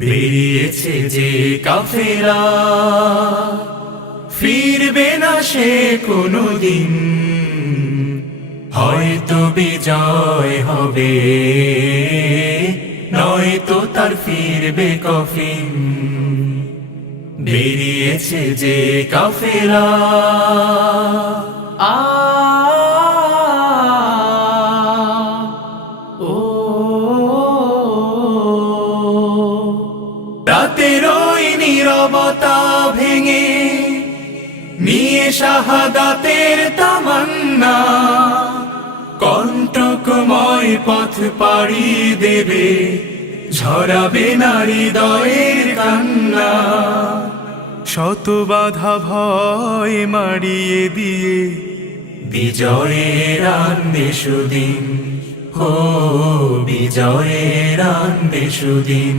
বেরিয়েছে যে কাফেলা, ফিরবে না সে কোনোদিন। হয়তো বিজয় হবে, নয়তো তার ফিরবে কফিন। বেরিয়েছে যে কাফেলা, আ ও রাতের ওই নীরবতা ভেঙে নিয়ে শাহাদাতের তামান্না, কণ্টকময় পথ পাড়ি দেবে, ঝরাবে না হৃদয়ের কান্না। শত বাধা ভয় মারিয়ে দিয়ে বিজয়ের আনবে সুদিন, ও বিজয়ের আনবে সুদিন।